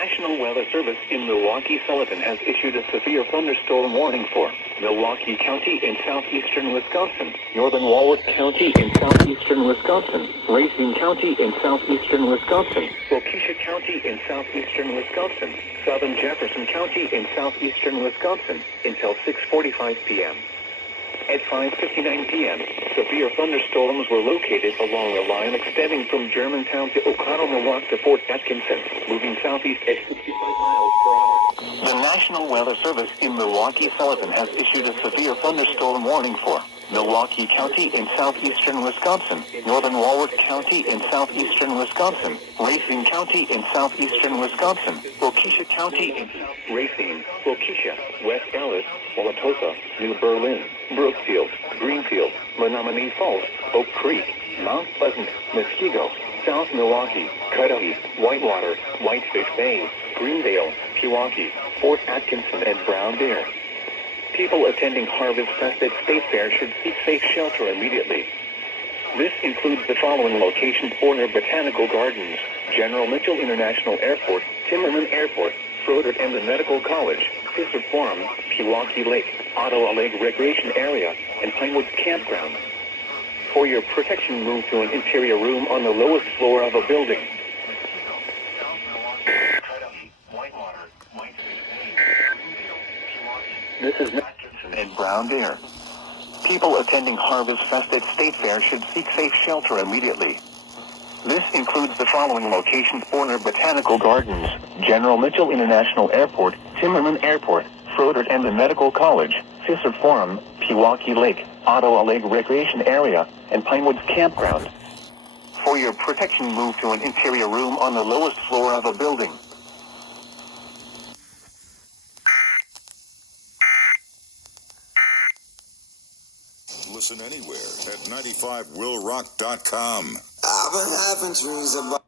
National Weather Service in Milwaukee-Sullivan has issued a severe thunderstorm warning for Milwaukee County in southeastern Wisconsin, northern Walworth County in southeastern Wisconsin, Racine County in southeastern Wisconsin, Waukesha County in southeastern Wisconsin, southern Jefferson County in southeastern Wisconsin, until 6:45 p.m. At 5:59 p.m., severe thunderstorms were located along a line extending from Germantown to Oconomowoc to Fort Atkinson, moving southeast at 65 miles per hour. The National Weather Service in Milwaukee-Sullivan has issued a severe thunderstorm warning for Milwaukee County in southeastern Wisconsin, northern Walworth County in southeastern Wisconsin, Racine County in southeastern Wisconsin, Waukesha County in Racine, Waukesha, West Allis, Wauwatosa, New Berlin, Brookfield, Greenfield, Menominee Falls, Oak Creek, Mount Pleasant, Muskego, South Milwaukee, Cudahy, Whitewater, Whitefish Bay, Greendale, Pewaukee, Fort Atkinson, and Brown Deer. People attending Harvest Fest at State Fair should seek safe shelter immediately. This includes the following locations: Warner Botanical Gardens, General Mitchell International Airport, Timmerman Airport, Froedtert and the Medical College, Fisher Farm, Pewaukee Lake, Ottawa Lake Recreation Area, and Pinewoods Campground. For your protection, move to an interior room on the lowest floor of a building. This is Atkinson and Brown Deer. People attending Harvest Fest at State Fair should seek safe shelter immediately. This includes the following locations: Warner Botanical Gardens, General Mitchell International Airport, Timmerman Airport, Froedtert and the Medical College, Fisher Forum, Pewaukee Lake, Ottawa Lake Recreation Area, and Pinewoods Campground. For your protection, move to an interior room on the lowest floor of a building. Listen anywhere at 95willrock.com. I've been having dreams about